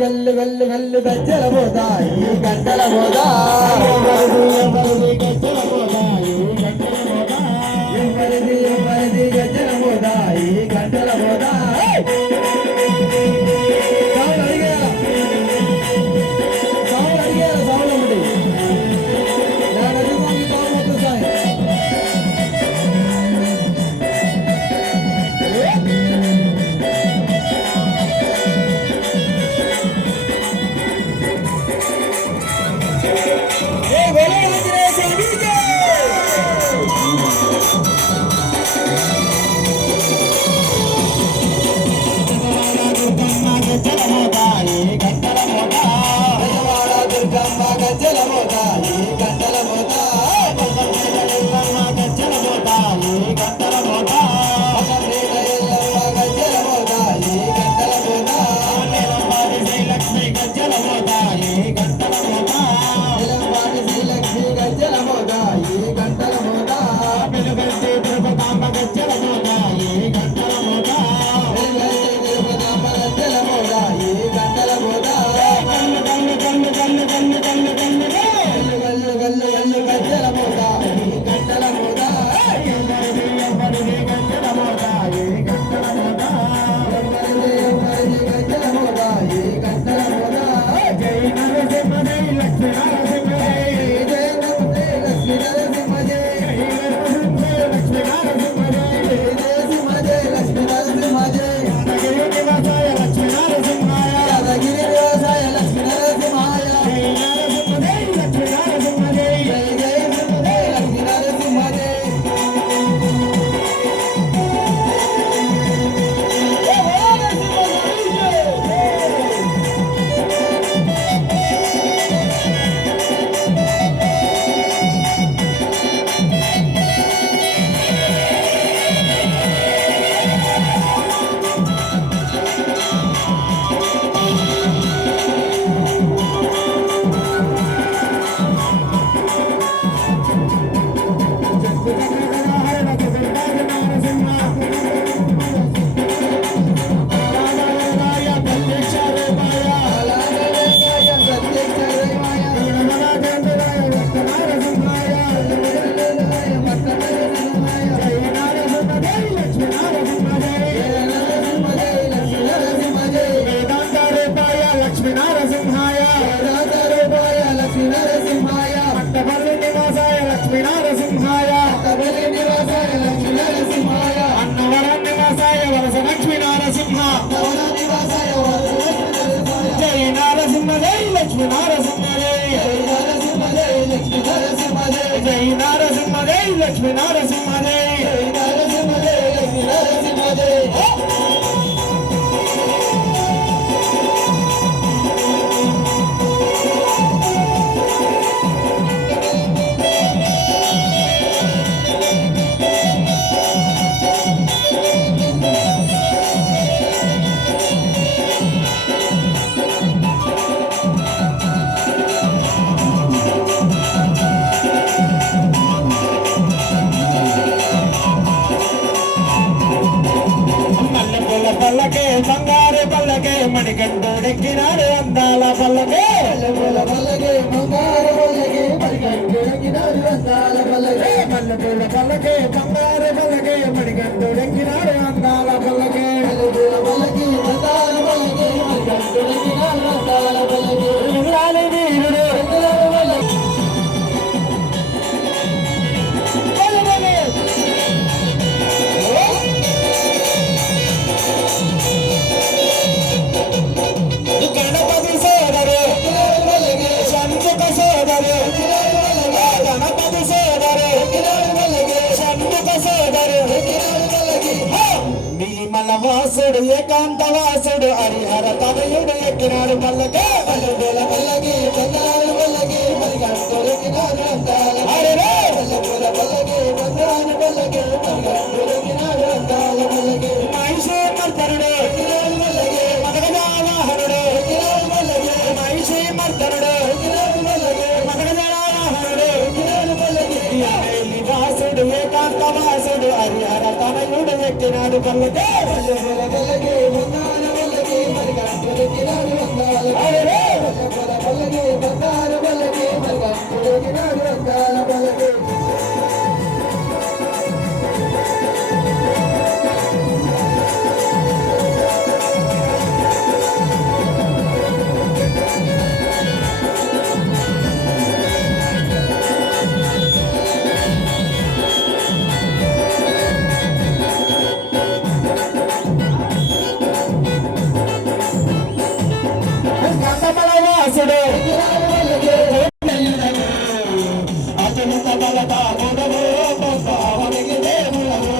గల్లు గల్లు గల్లు గజ్జల పోతాయి గంటల పోతా ఎవరిది గజ్జల పోతాయి గంటల పోతా లక్ష్మీ నరసింహ జై నరసింహ జై లక్ష్మీ నరసింహ జై నరసింహ జై లక్ష్మీ నరసింహ జై నరసింహ జై లక్ష్మీ నరసింహ జై పల్లకే బంగారు పల్లకే మణికంఠుడెక్కినాడు అందాల పల్లకే పల్లకే బంగారు పల్లకే మణికంఠుడెక్కినాడు అందాల పల్లకే మల్లెపూల పల్లకే బంగారు పల్లకే మణికంఠుడెక్కినాడు అందాల పల్లకే మల్లెపూల పల్లకి బంగారు పల్లకే మణికంఠుడెక్కినాడు అందాల పల్లకే ఎగురాలి వీరుడు వాసుడు ఏకాంత వాసుడు హరిహర తనయుడు ఎక్కినాడు పల్లకే పల్లెపూల పల్లకి బంగారు పల్లకి మణికంఠుడెక్కినాడు అందాల పల్లెపూల పల్లకి బంగారు పల్లకి మణికంఠుడెక్కినాడు అందాల పల్లకి మహిషే మర్దనుడు పల్లకి మదగజావాహనుడు పల్లకి మహిషే మర్దనుడు పల్లకి మదగజావాహనుడు పల్లకి వాసుడు ఏకాంత వాసుడు హరిహర తనయుడు ఎక్కినాడు పల్లకే పల్లెపూల పల్లకి బంగారు పల్లకి మణికంఠుడెక్కినాడు అందాల పల్లెపూల పల్లకి బంగారు పల్లకి మణికంఠుడెక్కినాడు అందాల పల్లకి అతను తమలత మొదలు అవనికి దేవుడవు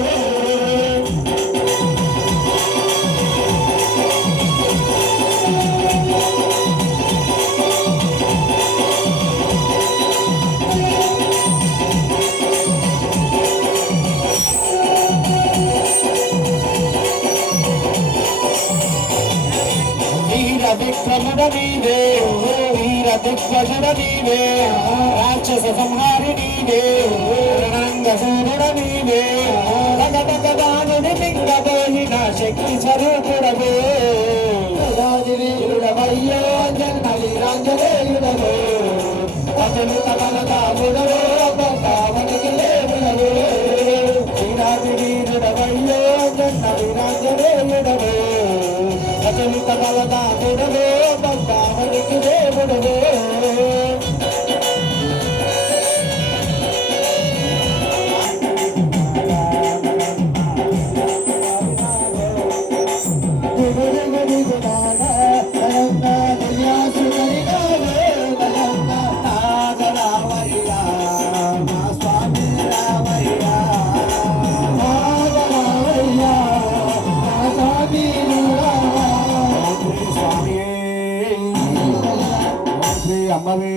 వీర విక్రముడ నీవే వీర దిగ్గజుడ నీవే రాక్షస సంహారి నీవే రణంగ సూర్యుడ నీవే రగడగదానుడి మింగబోయిన శక్తి స్వరూపుడవే వీరుడవయ్యో జన్మవీరాంజనేయుడవే అతను తమలతాముడవో బంధావనికి లేవుడవే వీరాది వీరుడవయ్యో జన్మవీరాంజనేయుడవే అతను తమలతాముడవో బంధావనికి దేవుడవే అమ్మవే